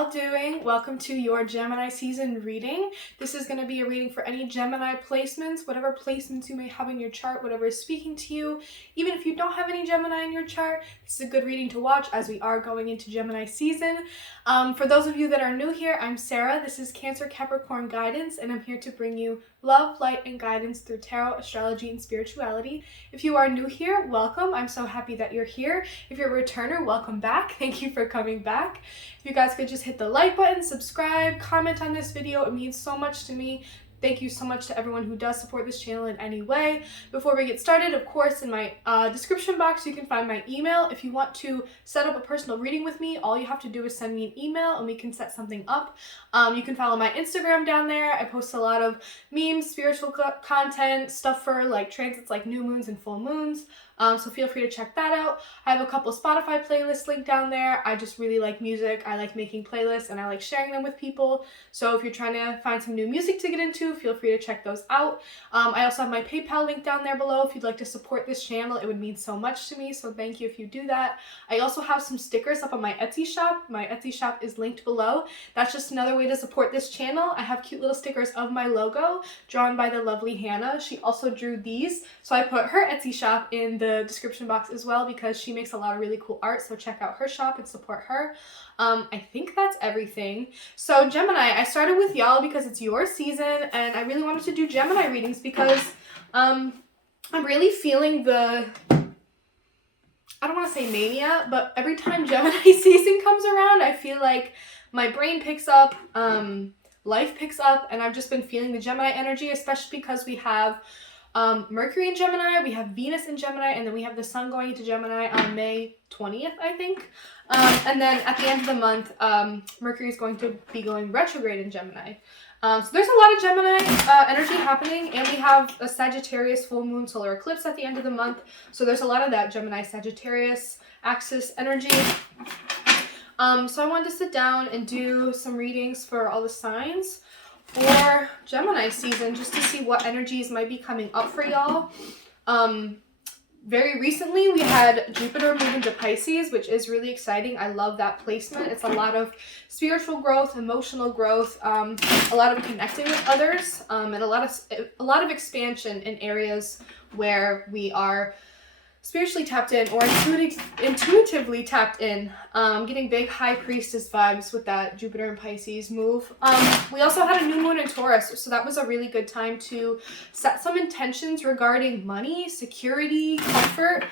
y'all doing? Welcome to your Gemini season reading. This is going to be a reading for any Gemini placements, whatever placements you may have in your chart, whatever is speaking to you. Even if you don't have any Gemini in your chart, this is a good reading to watch as we are going into Gemini season. For those of you that are new here, I'm Sarah. This is Cancer Capricorn Guidance, and I'm here to bring you love, light, and guidance through tarot, astrology, and spirituality. If you are new here, welcome. I'm so happy that you're here. If you're a returner, welcome back. Thank you for coming back. If you guys could just hit the like button, subscribe, comment on this video. It means so much to me. Thank you so much to everyone who does support this channel in any way. Before we get started, of course, in my description box, you can find my email. If you want to set up a personal reading with me, all you have to do is send me an email and we can set something up. You can follow my Instagram down there. I post a lot of memes, spiritual content, stuff for like transits like new moons and full moons. So feel free to check that out. I have a couple Spotify playlists linked down there. I just really like music. I like making playlists and I like sharing them with people. So if you're trying to find some new music to get into, feel free to check those out. I also have my PayPal link down there below. If you'd like to support this channel, it would mean so much to me. So thank you if you do that. I also have some stickers up on my Etsy shop. My Etsy shop is linked below. That's just another way to support this channel. I have cute little stickers of my logo drawn by the lovely Hannah. She also drew these. So I put her Etsy shop in the description box as well because she makes a lot of really cool art, so check out her shop and support her. I think that's everything. So Gemini, I started with y'all because it's your season and I really wanted to do Gemini readings because I'm really feeling the, I don't want to say mania, but every time Gemini season comes around, I feel like my brain picks up, life picks up, and I've just been feeling the Gemini energy, especially because we have Mercury in Gemini, we have Venus in Gemini, and then we have the Sun going into Gemini on May 20th, I think. And then at the end of the month, Mercury is going to be going retrograde in Gemini. So there's a lot of Gemini energy happening, and we have a Sagittarius full moon solar eclipse at the end of the month. So there's a lot of that Gemini Sagittarius axis energy. So I wanted to sit down and do some readings for all the signs for Gemini season just to see what energies might be coming up for y'all. Very recently we had Jupiter move into Pisces, which is really exciting. I love that placement. It's a lot of spiritual growth, emotional growth, a lot of connecting with others, and a lot of expansion in areas where we are spiritually tapped in or intuitively tapped in. Getting big high priestess vibes with that Jupiter and Pisces move. We also had a new moon in Taurus, so that was a really good time to set some intentions regarding money, security, comfort.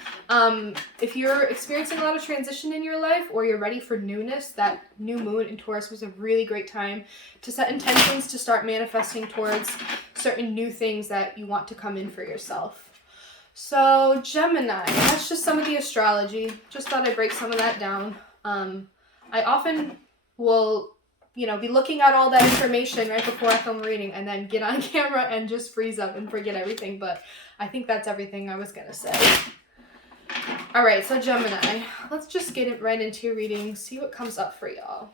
If you're experiencing a lot of transition in your life or you're ready for newness, that new moon in Taurus was a really great time to set intentions to start manifesting towards certain new things that you want to come in for yourself. So Gemini, that's just some of the astrology. Just thought I'd break some of that down. I often will, be looking at all that information right before I film a reading and then get on camera and just freeze up and forget everything. But I think that's everything I was going to say. All right, so Gemini, let's just get it right into your reading, see what comes up for y'all.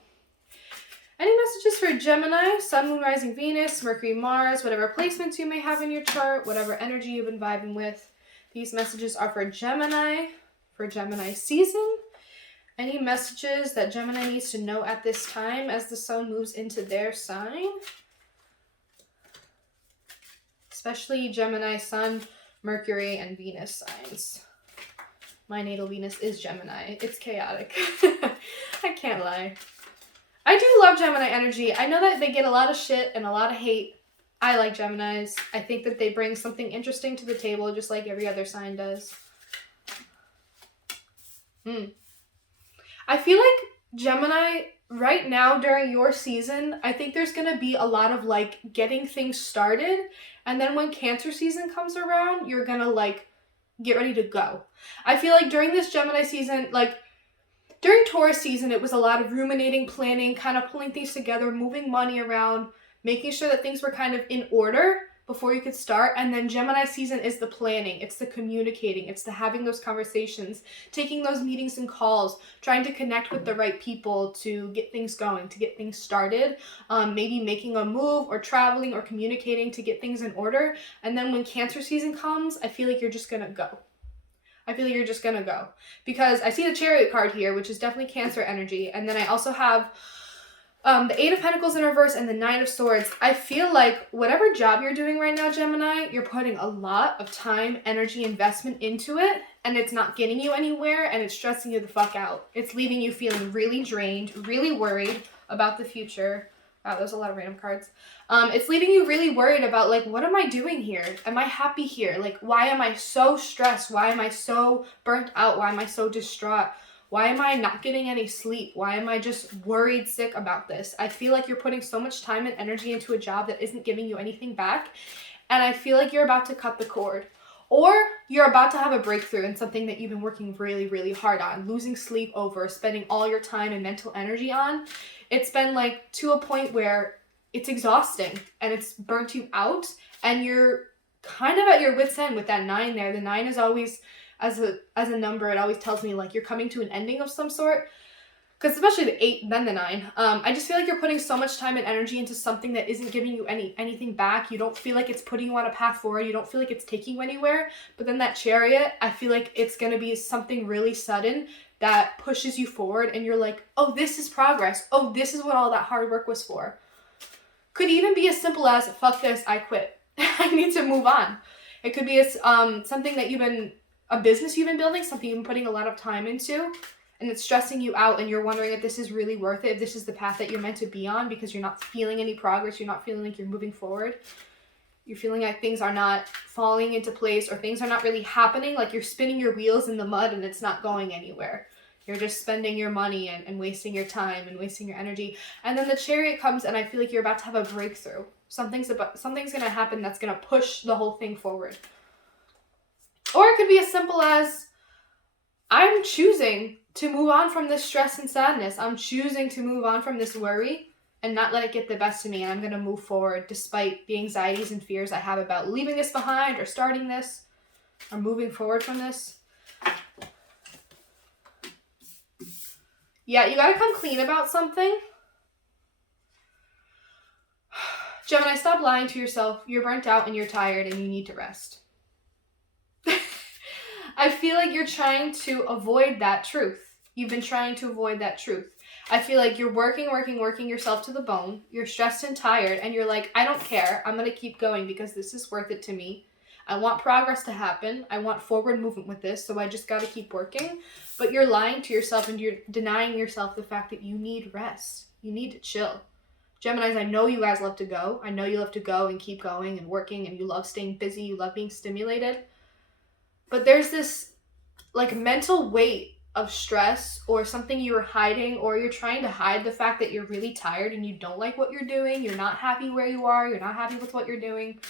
Any messages for Gemini, Sun, Moon, Rising, Venus, Mercury, Mars, whatever placements you may have in your chart, whatever energy you've been vibing with. These messages are for Gemini season. Any messages that Gemini needs to know at this time as the sun moves into their sign? Especially Gemini, Sun, Mercury, and Venus signs. My natal Venus is Gemini. It's chaotic. I can't lie. I do love Gemini energy. I know that they get a lot of shit and a lot of hate. I like Geminis. I think that they bring something interesting to the table, just like every other sign does. I feel like Gemini, right now during your season, I think there's going to be a lot of like getting things started. And then when Cancer season comes around, you're going to like get ready to go. I feel like during this Gemini season, like during Taurus season, it was a lot of ruminating, planning, kind of pulling things together, moving money around, making sure that things were kind of in order before you could start. And then Gemini season is the planning, it's the communicating, it's the having those conversations, taking those meetings and calls, trying to connect with the right people to get things going, to get things started, maybe making a move or traveling or communicating to get things in order. And then when Cancer season comes, I feel like you're just gonna go. Because I see the Chariot card here, which is definitely Cancer energy. And then I also have The Eight of Pentacles in reverse and the Nine of Swords. I feel like whatever job you're doing right now, Gemini, you're putting a lot of time, energy, investment into it, and it's not getting you anywhere, and it's stressing you the fuck out. It's leaving you feeling really drained, really worried about the future. Wow, there's a lot of random cards. It's leaving you really worried about, like, what am I doing here? Am I happy here? Like, why am I so stressed? Why am I so burnt out? Why am I so distraught? Why am I not getting any sleep? Why am I just worried sick about this? I feel like you're putting so much time and energy into a job that isn't giving you anything back. And I feel like you're about to cut the cord. Or you're about to have a breakthrough in something that you've been working really, really hard on. Losing sleep over, spending all your time and mental energy on. It's been like to a point where it's exhausting and it's burnt you out. And you're kind of at your wit's end with that 9 there. The 9 is always... As a number, it always tells me like you're coming to an ending of some sort, because especially the 8 then the 9, I just feel like you're putting so much time and energy into something that isn't giving you anything back. You don't feel like it's putting you on a path forward. You don't feel like it's taking you anywhere. But then that Chariot, I feel like it's going to be something really sudden that pushes you forward, and you're like, oh, this is progress. Oh, this is what all that hard work was for. Could even be as simple as, fuck this, I quit. I need to move on. It could be something that a business you've been building, something you've been putting a lot of time into, and it's stressing you out, and you're wondering if this is really worth it, if this is the path that you're meant to be on, because you're not feeling any progress, you're not feeling like you're moving forward, you're feeling like things are not falling into place, or things are not really happening, like you're spinning your wheels in the mud and it's not going anywhere. You're just spending your money and wasting your time and wasting your energy. And then the Chariot comes, and I feel like you're about to have a breakthrough. Something's going to happen that's going to push the whole thing forward. Or it could be as simple as, I'm choosing to move on from this stress and sadness. I'm choosing to move on from this worry and not let it get the best of me. And I'm going to move forward despite the anxieties and fears I have about leaving this behind or starting this or moving forward from this. Yeah, you got to come clean about something. Gemini, stop lying to yourself. You're burnt out and you're tired and you need to rest. I feel like you're trying to avoid that truth. You've been trying to avoid that truth. I feel like you're working yourself to the bone. You're stressed and tired, and you're like, I don't care. I'm going to keep going because this is worth it to me. I want progress to happen. I want forward movement with this, so I just got to keep working. But you're lying to yourself, and you're denying yourself the fact that you need rest. You need to chill. Geminis, I know you guys love to go. I know you love to go and keep going and working, and you love staying busy. You love being stimulated. But there's this like mental weight of stress or something you were hiding, or you're trying to hide the fact that you're really tired and you don't like what you're doing. You're not happy where you are. You're not happy with what you're doing.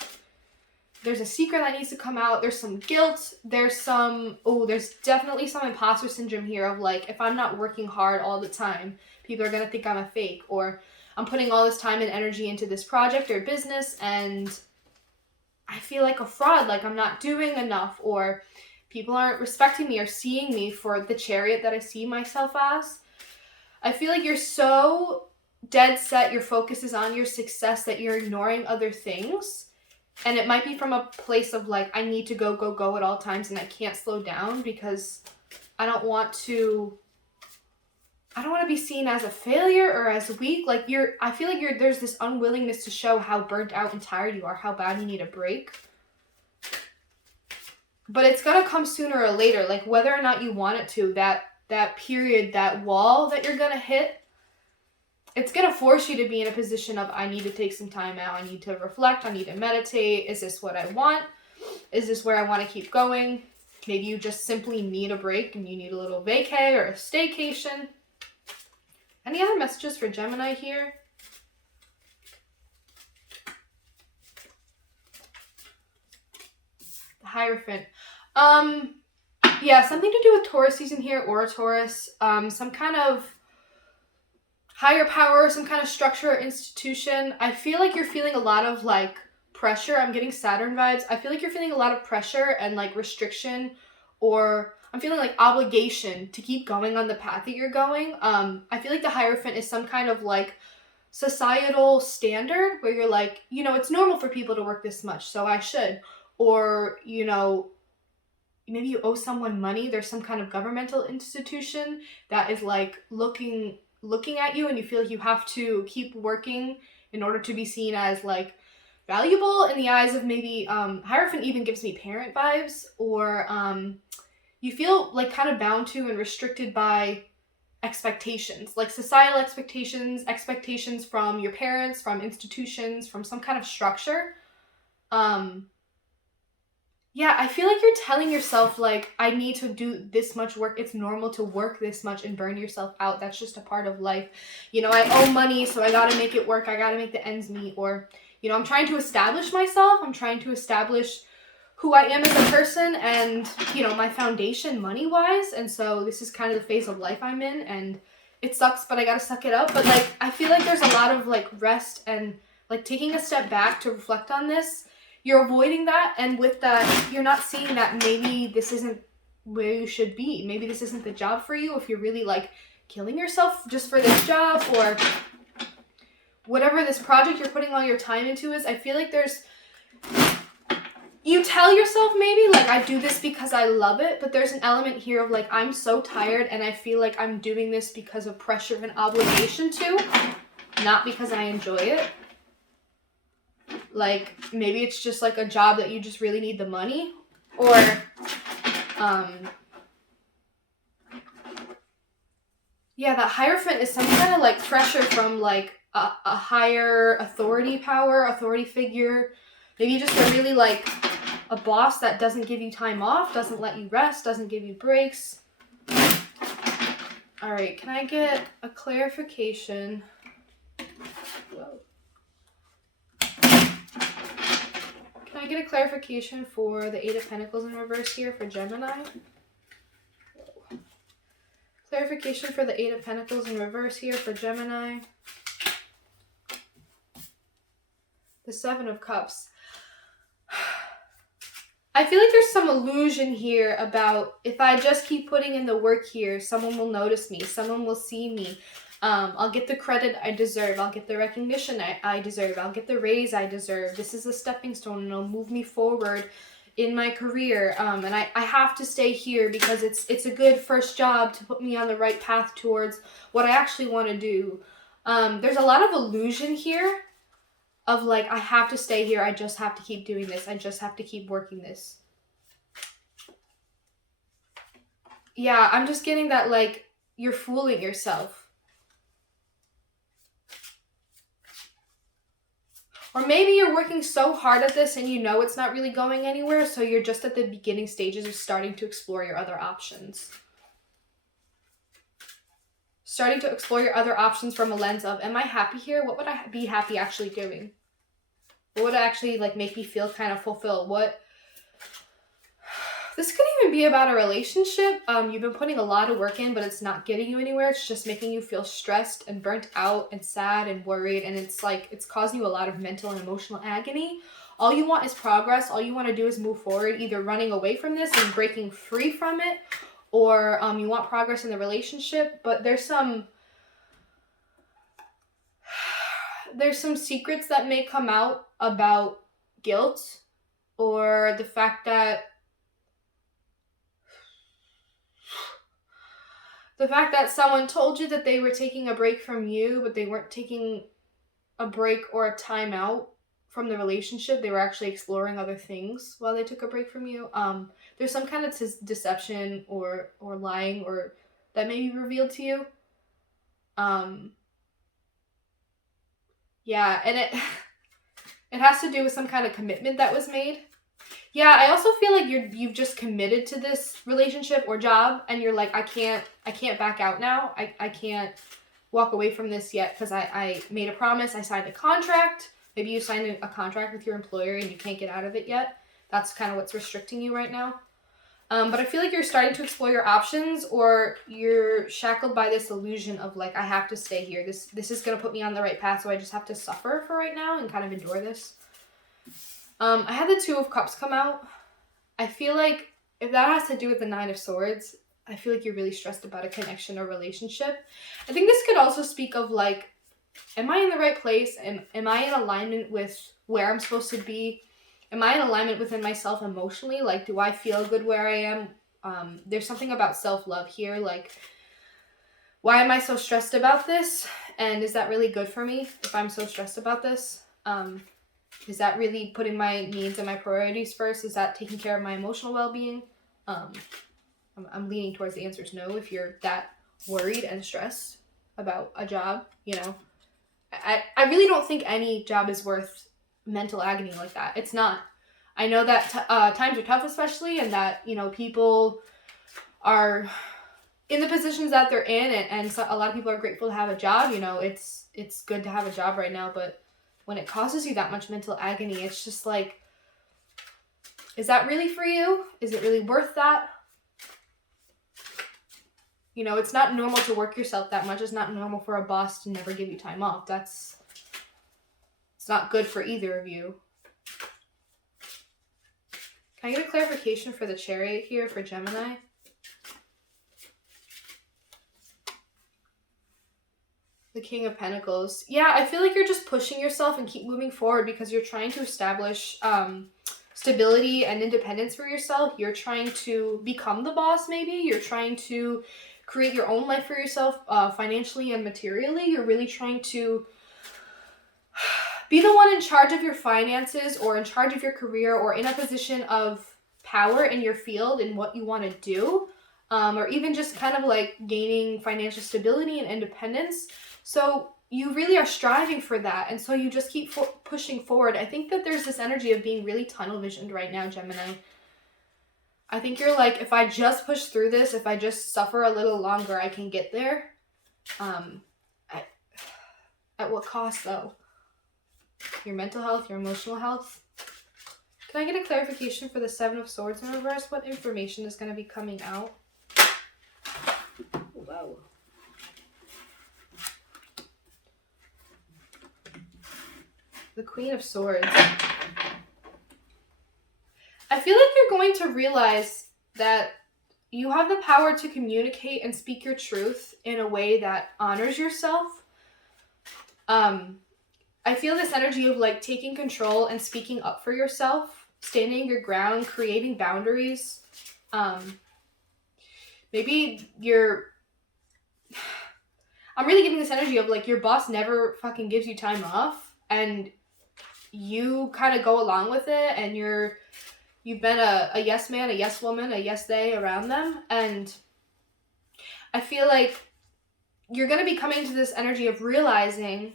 There's a secret that needs to come out. There's some guilt. There's definitely some imposter syndrome here of like, if I'm not working hard all the time, people are going to think I'm a fake, or I'm putting all this time and energy into this project or business and I feel like a fraud, like I'm not doing enough, or people aren't respecting me or seeing me for the Chariot that I see myself as. I feel like you're so dead set, your focus is on your success that you're ignoring other things. And it might be from a place of like, I need to go at all times and I can't slow down because I don't want to be seen as a failure or as weak. Like I feel like there's this unwillingness to show how burnt out and tired you are, how bad you need a break. But it's gonna come sooner or later, like whether or not you want it to, that period, that wall that you're gonna hit, it's gonna force you to be in a position of, I need to take some time out, I need to reflect, I need to meditate. Is this what I want? Is this where I want to keep going? Maybe you just simply need a break and you need a little vacay or a staycation. Any other messages for Gemini here? The Hierophant. Yeah, something to do with Taurus season here, or a Taurus. Some kind of higher power, some kind of structure or institution. I feel like you're feeling a lot of like pressure. I'm getting Saturn vibes. I feel like you're feeling a lot of pressure and like restriction, or I'm feeling like obligation to keep going on the path that you're going. I feel like the Hierophant is some kind of like societal standard where you're like, it's normal for people to work this much, so I should. Or, maybe you owe someone money. There's some kind of governmental institution that is like looking looking at you and you feel like you have to keep working in order to be seen as like valuable in the eyes of maybe Hierophant even gives me parent vibes, or you feel like kind of bound to and restricted by expectations, like societal expectations from your parents, from institutions, from some kind of structure. Yeah, I feel like you're telling yourself, like, I need to do this much work. It's normal to work this much and burn yourself out. That's just a part of life. You know, I owe money, so I gotta make it work. I gotta make the ends meet. Or, you know, I'm trying to establish myself. I'm trying to establish who I am as a person and, you know, my foundation money-wise. And so this is kind of the phase of life I'm in. And it sucks, but I gotta suck it up. But, like, I feel like there's a lot of, like, rest and, like, taking a step back to reflect on this. You're avoiding that, and with that, you're not seeing that maybe this isn't where you should be. Maybe this isn't the job for you if you're really, like, killing yourself just for this job, or whatever this project you're putting all your time into is. I feel like there's... You tell yourself maybe, like, I do this because I love it, but there's an element here of, like, I'm so tired, and I feel like I'm doing this because of pressure and obligation to, not because I enjoy it. Like, maybe it's just, like, a job that you just really need the money, or, yeah, that Hierophant is some kind of, like, pressure from, like, a higher authority figure. Maybe just a really, like, a boss that doesn't give you time off, doesn't let you rest, doesn't give you breaks. All right, can I get a clarification? Whoa. Can I get a clarification for the Eight of Pentacles in reverse here for Gemini? Whoa. Clarification for the Eight of Pentacles in reverse here for Gemini. The Seven of Cups. I feel like there's some illusion here about if I just keep putting in the work here, someone will notice me, someone will see me. I'll get the credit I deserve. I'll get the recognition I deserve. I'll get the raise I deserve. This is a stepping stone and it'll move me forward in my career. And I have to stay here because it's a good first job to put me on the right path towards what I actually want to do. There's a lot of illusion here of like, I have to stay here. I just have to keep doing this. I just have to keep working this. Yeah, I'm just getting that like, you're fooling yourself. Or maybe you're working so hard at this and you know it's not really going anywhere, so you're just at the beginning stages of starting to explore your other options. Starting to explore your other options from a lens of, am I happy here? What would I be happy actually doing? What would actually like make me feel kind of fulfilled? This could even be about a relationship. You've been putting a lot of work in, but it's not getting you anywhere. It's just making you feel stressed and burnt out and sad and worried. And it's like, it's causing you a lot of mental and emotional agony. All you want is progress. All you want to do is move forward, either running away from this and breaking free from it, or you want progress in the relationship. But there's some secrets that may come out about guilt, or the fact that someone told you that they were taking a break from you, but they weren't taking a break or a time out from the relationship. They were actually exploring other things while they took a break from you. There's some kind of deception or lying or that may be revealed to you. Yeah, and it has to do with some kind of commitment that was made. Yeah, I also feel like you've just committed to this relationship or job, and you're like, I can't back out now. I can't walk away from this yet because I made a promise. I signed a contract. Maybe you signed a contract with your employer and you can't get out of it yet. That's kind of what's restricting you right now. But I feel like you're starting to explore your options, or you're shackled by this illusion of like, I have to stay here. This is going to put me on the right path, so I just have to suffer for right now and kind of endure this. I had the Two of Cups come out. I feel like if that has to do with the Nine of Swords, I feel like you're really stressed about a connection or relationship. I think this could also speak of like, am I in the right place? Am I in alignment with where I'm supposed to be? Am I in alignment within myself emotionally? Like, do I feel good where I am? There's something about self-love here. Like, Why am I so stressed about this? And is that really good for me if I'm so stressed about this? Is that really putting my needs and my priorities first? Is that taking care of my emotional well-being? I'm leaning towards the answer is no if you're that worried and stressed about a job, you know. I really don't think any job is worth mental agony like that. It's not. I know that times are tough, especially, and that, you know, people are in the positions that they're in, and so a lot of people are grateful to have a job. You know, it's good to have a job right now, but when it causes you that much mental agony, it's just like, is that really for you? Is it really worth that? You know, it's not normal to work yourself that much. It's not normal for a boss to never give you time off. It's not good for either of you. Can I get a clarification for the Chariot here for Gemini? The King of Pentacles. Yeah, I feel like you're just pushing yourself and keep moving forward because you're trying to establish stability and independence for yourself. You're trying to become the boss, maybe. You're trying to create your own life for yourself financially and materially. You're really trying to be the one in charge of your finances or in charge of your career or in a position of power in your field in what you want to do, or even just kind of like gaining financial stability and independence. So you really are striving for that, and so you just keep pushing forward. I think that there's this energy of being really tunnel visioned right now, Gemini. I think you're like, if I just push through this, if I just suffer a little longer, I can get there. At what cost, though? Your mental health, your emotional health. Can I get a clarification for the Seven of Swords in reverse? What information is going to be coming out? Whoa. The Queen of Swords. I feel like you're going to realize that you have the power to communicate and speak your truth in a way that honors yourself. I feel this energy of like taking control and speaking up for yourself, standing your ground, creating boundaries. Maybe I'm really getting this energy of like your boss never fucking gives you time off and you kind of go along with it, and you've been a yes man, a yes woman, a yes they around them. And I feel like you're going to be coming to this energy of realizing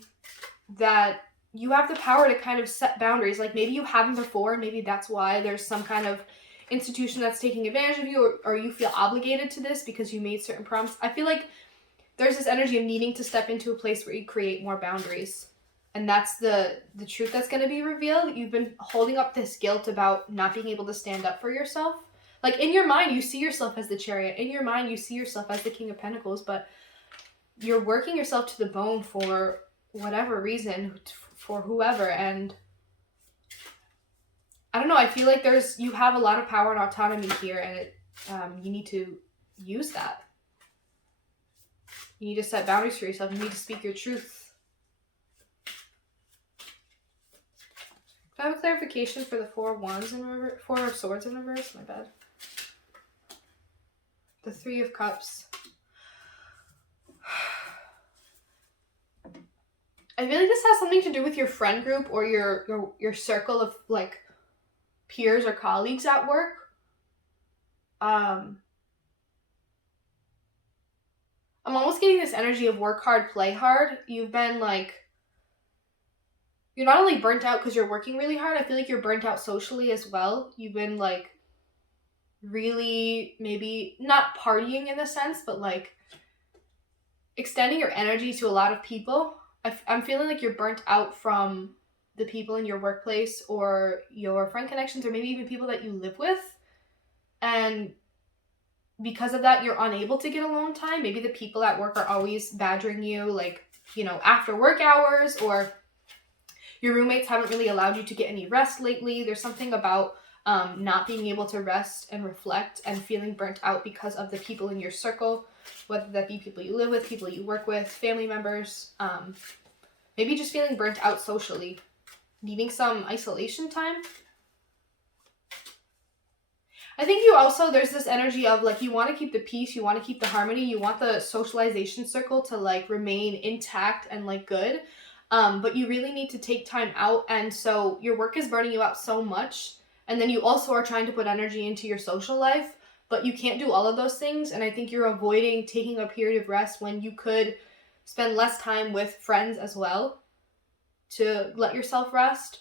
that you have the power to kind of set boundaries. Like maybe you haven't before, maybe that's why there's some kind of institution that's taking advantage of you, or you feel obligated to this because you made certain promises. I feel like there's this energy of needing to step into a place where you create more boundaries. And that's the truth that's going to be revealed. You've been holding up this guilt about not being able to stand up for yourself. Like in your mind, you see yourself as the Chariot. In your mind, you see yourself as the King of Pentacles, but you're working yourself to the bone for whatever reason, for whoever. And I don't know, I feel like you have a lot of power and autonomy here, and you need to use that. You need to set boundaries for yourself. You need to speak your truth. Can I have a clarification for the Four of Swords in reverse? My bad. The Three of Cups. I feel like this has something to do with your friend group or your circle of like peers or colleagues at work. I'm almost getting this energy of work hard, play hard. You've been like, you're not only burnt out because you're working really hard, I feel like you're burnt out socially as well. You've been like really, maybe not partying in a sense, but like extending your energy to a lot of people. I'm feeling like you're burnt out from the people in your workplace or your friend connections, or maybe even people that you live with. And because of that, you're unable to get alone time. Maybe the people at work are always badgering you, like, you know, after work hours, or your roommates haven't really allowed you to get any rest lately. There's something about not being able to rest and reflect and feeling burnt out because of the people in your circle, whether that be people you live with, people you work with, family members. Maybe just feeling burnt out socially, needing some isolation time. I think you also, there's this energy of like, you want to keep the peace, you want to keep the harmony, you want the socialization circle to like remain intact and like good. But you really need to take time out. And so your work is burning you out so much. And then you also are trying to put energy into your social life, but you can't do all of those things. And I think you're avoiding taking a period of rest when you could spend less time with friends as well to let yourself rest.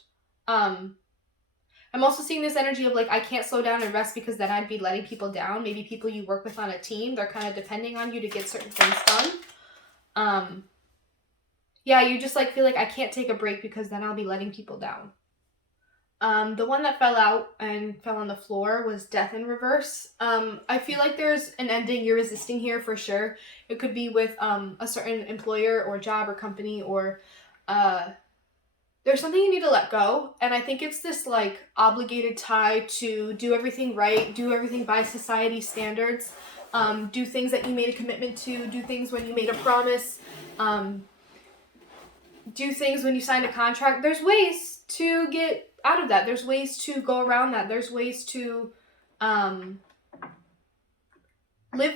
I'm also seeing this energy of like, I can't slow down and rest because then I'd be letting people down. Maybe people you work with on a team, they're kind of depending on you to get certain things done. Yeah, you just like feel like I can't take a break because then I'll be letting people down. The one that fell out and fell on the floor was Death in Reverse. I feel like there's an ending you're resisting here for sure. It could be with a certain employer or job or company, or there's something you need to let go. And I think it's this like obligated tie to do everything right, do everything by society standards, do things that you made a commitment to, do things when you made a promise, do things when you signed a contract. There's ways to get out of that. There's ways to go around that. There's ways to live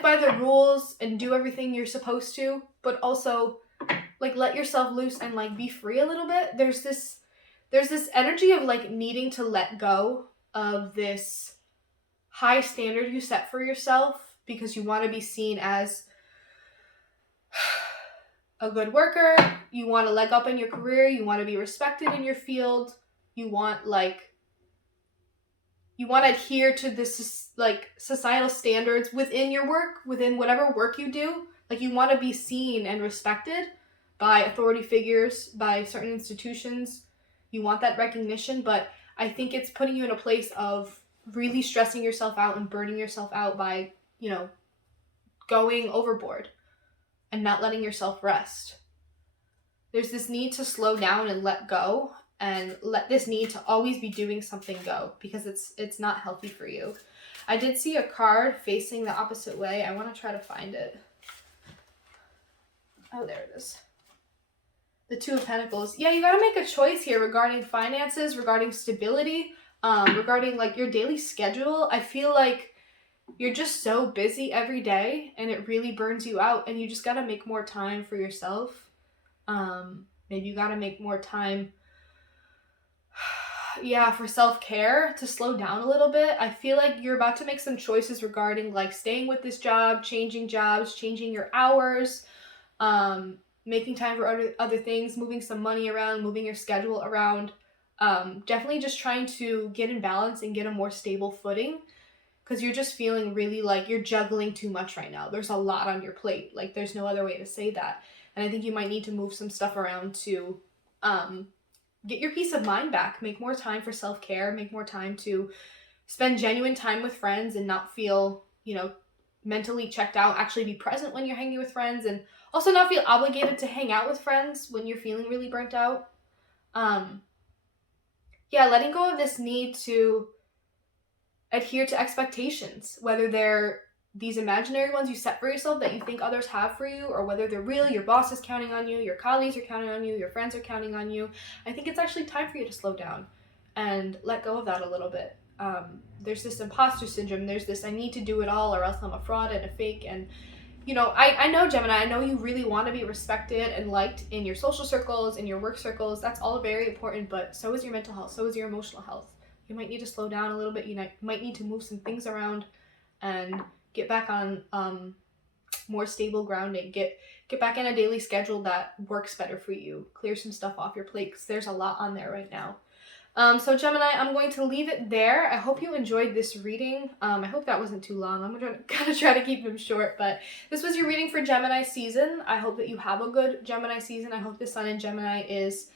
by the rules and do everything you're supposed to, but also like let yourself loose and like be free a little bit. There's this energy of like needing to let go of this high standard you set for yourself because you want to be seen as a good worker. You want to leg up in your career. You want to be respected in your field. You want to adhere to this like societal standards within your work, within whatever work you do. Like you want to be seen and respected by authority figures, by certain institutions. You want that recognition, but I think it's putting you in a place of really stressing yourself out and burning yourself out by, going overboard and not letting yourself rest. There's this need to slow down and let go, and let this need to always be doing something go, because it's not healthy for you. I did see a card facing the opposite way. I want to try to find it. Oh, there it is. The Two of Pentacles. Yeah, you got to make a choice here regarding finances, regarding stability, regarding like your daily schedule. I feel like you're just so busy every day and it really burns you out, and you just got to make more time for yourself. Maybe you got to make more time for self-care, to slow down a little bit. I feel like you're about to make some choices regarding like staying with this job, changing jobs, changing your hours, making time for other things, moving some money around, moving your schedule around. Definitely just trying to get in balance and get a more stable footing, because you're just feeling really like you're juggling too much right now. There's a lot on your plate. Like there's no other way to say that. And I think you might need to move some stuff around to get your peace of mind back, make more time for self-care, make more time to spend genuine time with friends and not feel, mentally checked out, actually be present when you're hanging with friends, and also not feel obligated to hang out with friends when you're feeling really burnt out. Letting go of this need to adhere to expectations, whether they're these imaginary ones you set for yourself that you think others have for you, or whether they're real, your boss is counting on you, your colleagues are counting on you, your friends are counting on you. I think it's actually time for you to slow down and let go of that a little bit. There's this imposter syndrome. There's this I need to do it all or else I'm a fraud and a fake. And, I know, Gemini, I know you really want to be respected and liked in your social circles, in your work circles. That's all very important, but so is your mental health, so is your emotional health. You might need to slow down a little bit. You might need to move some things around and get back on more stable grounding. Get back in a daily schedule that works better for you. Clear some stuff off your plate, because there's a lot on there right now. So Gemini, I'm going to leave it there. I hope you enjoyed this reading. I hope that wasn't too long. I'm gonna try to keep them short, but this was your reading for Gemini season. I hope that you have a good Gemini season. I hope the sun in Gemini is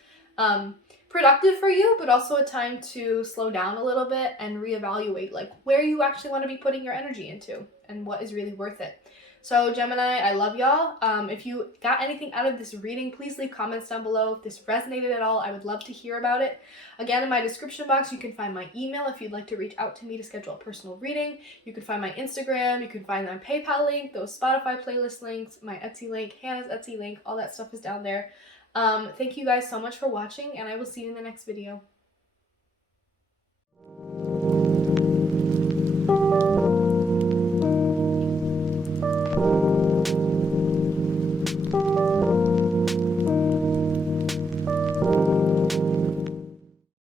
productive for you, but also a time to slow down a little bit and reevaluate like where you actually want to be putting your energy into and what is really worth it. So Gemini, I love y'all. If you got anything out of this reading, please leave comments down below. If this resonated at all, I would love to hear about it. Again, in my description box, you can find my email if you'd like to reach out to me to schedule a personal reading. You can find my Instagram, you can find my PayPal link, those Spotify playlist links, my Etsy link, Hannah's Etsy link, all that stuff is down there. Thank you guys so much for watching, and I will see you in the next video.